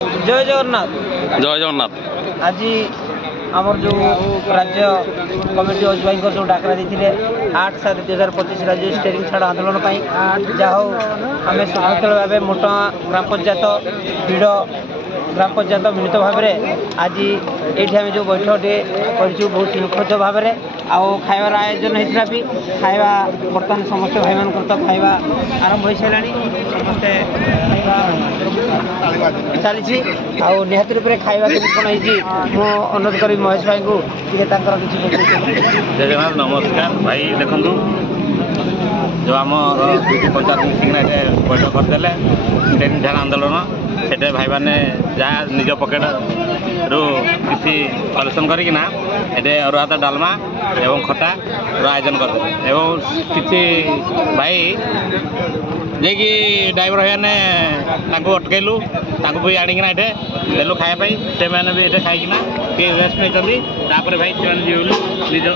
जय जगन्नाथ। जय जगन्नाथ। आज आमर जो राज्य कमिटी अजु भाई जो डाकरा देते 8/7/2025 राज्य स्टेरिंग छाड़ आंदोलन जहाँ हो आम सुखल भाव मोटा ग्राम पंचायत भिड़ ग्राम पंचायत मिलित भाव आज ये जो बैठकटे कर बहुत सुरक्षित भाव में खाइबार आयोजन होता भी खाଇବା बर्तमान समस्त भाई मान तो खाଇବା आरंभ हो सारा समस्ते चली निहत रूप से खाଇବା के कौन मु अनुरोध करी महेश भाई को जगन्नाथ नमस्कार भाई देखु जो आम पंचायत मिसिंग बैठक करदे स्टेरिंग छाड़ आंदोलन से भाई मैंने जहाँ निज पकेट रु किसी कलेक्शन करना अरुआ भात डालमा एवं खटा आयोजन करते एवं किसी भाई जे कि ड्राइवर भाई अटकैलु भी आनिकना ये देलु खायापाई से मैंने भी ये खाईकिना रेस्ट नहीं भाई से निज